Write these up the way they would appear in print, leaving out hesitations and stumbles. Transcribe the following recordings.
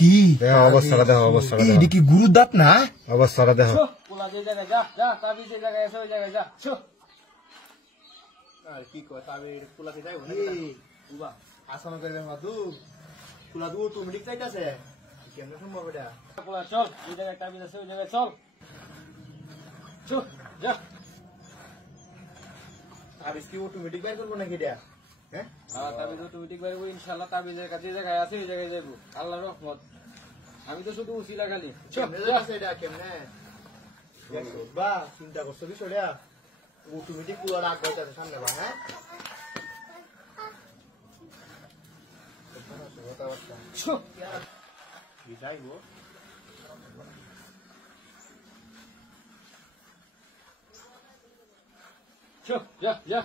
কি অবস্থাটা দেখো, অবস্থাটা দেখো, এটা কি গুরুর দাঁত না? অবস্থাটা দেখো। পোলা যে জায়গায় যা যা তাবি যে জায়গায় আছে ওই জায়গায় যা আর কি কয় তাবে কুলাতে যাইবো নাকি বুবা আসানো করবে মাদু কুলা দু অটোমেটিক চাইতাছে কেমনে সম্ভব এটা পোলা চল ওই জায়গায় তাবি আছে ওই জায়গায় চল যা তাবিজ কি অটোমেটিক বের করবো নাকি এটা হ্যাঁ তাবিজ অটোমেটিক বাইরে ইনশাআল্লাহ তাবিজের কাছে যে জায়গায় আছে ওই জায়গায় যাবো আল্লাহর রহমত আমি তো শুধু উসিলা খালি কেমনে যাচ্ছে এটা কেমনে বা চিন্তা করছো বিষয়টা অটোমেটিক কুলা রাখ হইতাছে সামনে বা হ্যাঁ কি যাইবো যা যা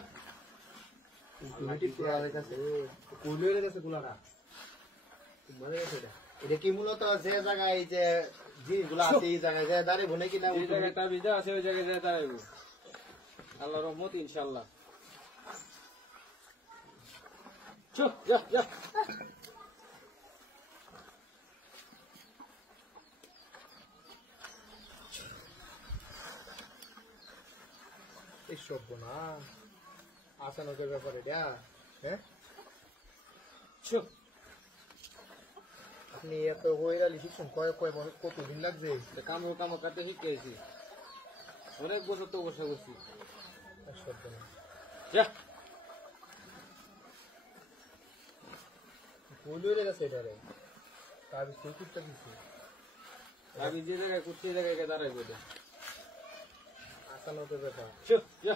অটোমেটিক কুলা হইতাছে কুলে হইতাছে কুলাটা মানে এটা কি মূলত যে জায়গায় যে জিনিসগুলো আছে এই জায়গায় যে দাঁড়িয়ে বনে কিনা ওই জায়গায় তাবিজ আছে ওই জায়গায় যা দাঁড়াইবো আল্লাহর রহমত ইনশাআল্লাহ যা যা এই সব না আসানোর ব্যাপার এটা হ্যাঁ আপনি এত হইরালি শিখছেন কতদিন লাগছে কামো কাটতে শিখেছি অনেক বছর তো বসে করছি যা গেছে এটা রে তাবিজ তুই করতে দিচ্ছি আমি যে জায়গায় করছি এই জায়গায় দাঁড়াইবো আসানোর ব্যাপার যা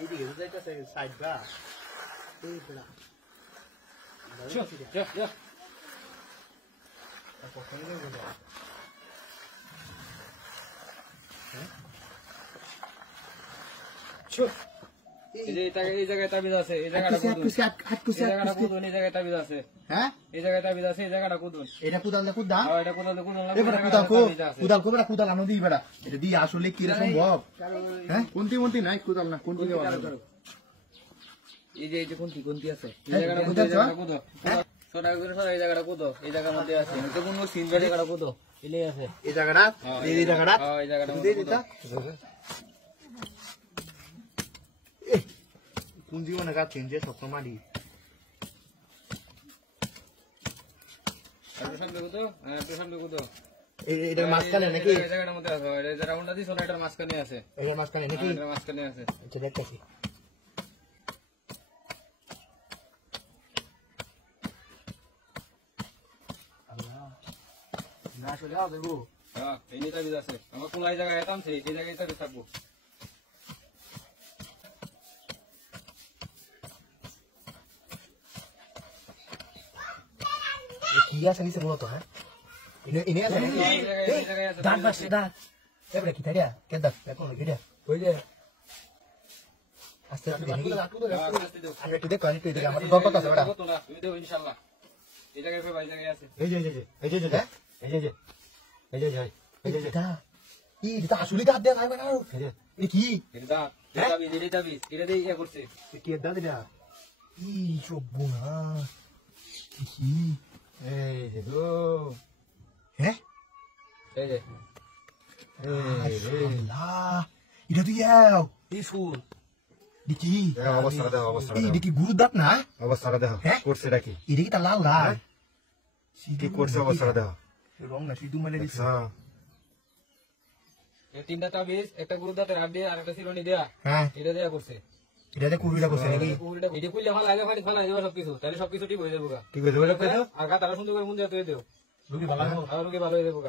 এইদিকে যাইতেছে সাইড বা এই বেড়া যা যা এই জায়গায় তাবিজ আছে এই জায়গাটা কুদুন এই জায়গায় তাবিজ আছে হ্যাঁ এই জায়গায় তাবিজ আছে এই জায়গাটা কুদুন এটা কুদাল দা কুদা এটা কোদাল এবারে কুদাল কো বেড়া কুদাল আনো দিই বেড়া এটা দিয়ে আসলে কি রে সম্ভব হ্যাঁ কোনটি মন্তি নাই কুদাল না কোনটি এই যে কোনটি আছে এই জায়গাটা কুদো এই জায়গাটা কুদো সোনা করে সর এই জায়গাটা কুদো এই জায়গার মধ্যে আছে তো কোন সিন জায়গাটা কুদো এলে আছে এই জায়গাটা এই জায়গাটা এই জায়গাটা দিয়ে দিতা কোন জীবনে গা চেঞ্জে সব মারি পেছন কুদো এটার মাঝখানে নাকি এই জায়গাটার মধ্যে আছে এই যে রাউন্ডটা দিছ না এটার মাঝখানে আছে এটার মাঝখানে নাকি এটার মাঝখানে আছে এটা দেখতেছি না আসলে দেবো হ্যাঁ এই নিয়ে তাবিজ আছে আমার কোন এই জায়গায় এতাম সেই এই জায়গায় তাবিজ থাকবো কি আছে নিচে মূলত হ্যাঁ ইনে আছে দাঁত বাসছে দাঁত এবারে কি তারিয়া কে দাঁত এখন গিয়া ওই যে আস্তে আস্তে দেখি আমি একটু দেখো আমি একটু দেখি আমার দর কথা আছে বেটা তুমি দেবো ইনশাআল্লাহ এই জায়গায় এই জায়গায় আছে এই যে এই যে এটা আসলে দাঁত দেয়া যাবে না এই কি এটা তাবিজ এটা দিয়ে ইয়ে করছে কি দাঁত এটা এই সব বোনা কি এই যে গো হ্যাঁ এই যে আল্লাহ এটা তুই যাও এই ফুল দেখি অবস্থাটা দেখো, অবস্থাটা দেখো, দেখি গুরুর দাঁত না অবস্থাটা দেখো, হ্যাঁ? করছে এটা কি, এটা কি তা লাল লাল কি করছে অবস্থাটা দেখো। রং না সিধু মেলে দিচ্ছে হ্যাঁ, এই তিনটা তাবিজ একটা গুরুদাতের হাত দিয়ে আর একটা সিরনি দেয়া হ্যাঁ এটা দেয়া করছে এটাতে কুড়িটা করছে নাকি এটা খুললে ভালো লাগে ফেলাই দেবো সবকিছু তাহলে সবকিছু ঠিক হয়ে যাবো ঠিক হয়েছে বলে পেতো। আর গাতারা সুন্দর করে মুন্দিয়া তুই দেও রুগী ভালো আর রোগী ভালো হয়ে যাবো।